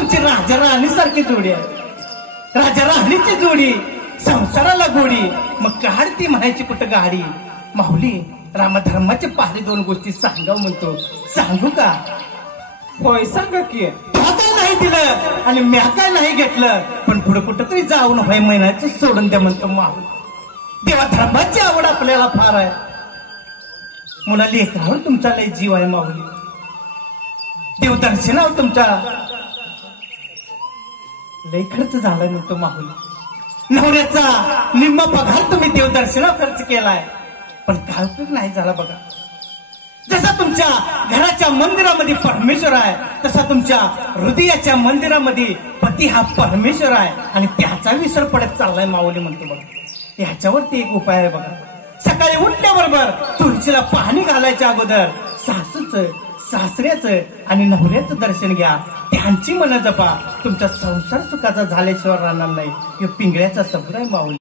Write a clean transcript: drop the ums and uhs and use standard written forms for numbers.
तुमची राजा राणी सारखी जोडी आहे. राजा राणीची जोडी, संसाराला गोडी, मग काढती म्हणायची कुठं गाडी. माऊली रामधर्माचे पहाडे दोन गोष्टी सांगाव म्हणतो, सांगू का? होय सांगा की. काय नाही दिलं आणि म्या काय नाही घेतलं, पण पुढे कुठं तरी जाऊन होय महिन्याचं सोडून द्या म्हणतो माऊली. देवा धर्माची आवड आपल्याला फार आहे. मुला लेकरावर तुमचा लय जीव आहे माऊली. देवदर्शनावर तुमचा लय खर्च झाला म्हणतो माऊली. नवऱ्याचा निम्मा पगार तुम्ही देवदर्शनावर खर्च केलाय, पण काय उपयोग नाही झाला बघा. जसा तुमच्या घराच्या मंदिरामध्ये परमेश्वर आहे, तसा तुमच्या हृदयाच्या मंदिरामध्ये पती हा परमेश्वर आहे, आणि त्याचा विसर पडत चाललाय माऊली म्हणतो बघा. ह्याच्यावरती एक उपाय आहे बघा. सकाळी उठल्याबरोबर तुळशीला पाणी घालायच्या अगोदर सासूचं, सासऱ्याचं आणि नवऱ्याचं दर्शन घ्या. त्यांची मन जपा. तुमचा संसार सुखाचा झाल्याशिवाय राहणार नाही. हे पिंगळ्याचा शब्द आहे माऊली.